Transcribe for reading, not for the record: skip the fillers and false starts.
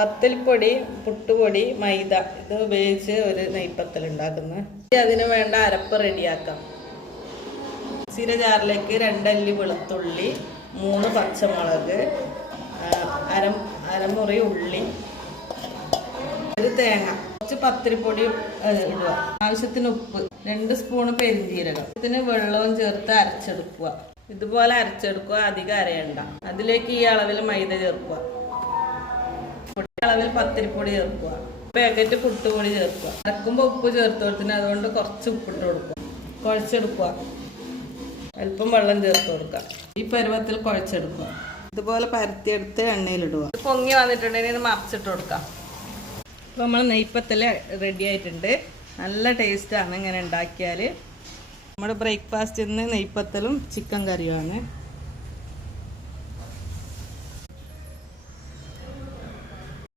പത്തിൽപ്പൊടി, പുട്ടുപൊടി, മൈദ ഇത് ഉപയോഗിച്ച് ഒരു നെയ്പത്തൽ ഉണ്ടാക്കുന്നത്. അതിന് വേണ്ട അരപ്പ് റെഡിയാക്കാം. മിക്സിയുടെ ജാറിലേക്ക് 2 അല്ലി വെളുത്തുള്ളി, 3 പച്ചമുളക്, അരമുറി ഉള്ളി, ഒരു തേങ്ങ, കുറച്ച് പത്തിരിപ്പൊടി ഇടുക, ആവശ്യത്തിന് ഉപ്പ്, 2 സ്പൂൺ പെരിഞ്ജീരകം, ഇതിന് വെള്ളവും ചേർത്ത് അരച്ചെടുക്കുക. ഇതുപോലെ അരച്ചെടുക്കുക, അധികം അരയണ്ട. അതിലേക്ക് ഈ അളവിൽ മൈദ ചേർക്കുക, അളവിൽ പത്തിരിപ്പൊടി ചേർക്കുക, പാക്കറ്റ് പുട്ടുപൊടി ചേർക്കുക. അരക്കുമ്പോൾ ഉപ്പ് ചേർത്ത് കൊടുത്തിന്, അതുകൊണ്ട് കുറച്ച് ഉപ്പിട്ട് കൊടുക്കുക. കുഴച്ചെടുക്കുക, അല്പം വെള്ളം ചേർത്ത് കൊടുക്കുക. ഈ പരുവത്തിൽ കുഴച്ചെടുക്കുക. ഇതുപോലെ പരത്തിയെടുത്ത് എണ്ണയിലിടുക. ഇത് പൊങ്ങി വന്നിട്ടുണ്ടെങ്കിൽ ഇത് മറിച്ചിട്ട് കൊടുക്കാം. അപ്പോൾ നമ്മൾ നെയ്പ്പത്തൽ റെഡി ആയിട്ടുണ്ട്. നല്ല ടേസ്റ്റാണ് ഇങ്ങനെ ഉണ്ടാക്കിയാൽ. നമ്മുടെ ബ്രേക്ക്ഫാസ്റ്റിൽ നിന്ന് നെയ്പ്പത്തലും ചിക്കൻ കറിയുമാണ്.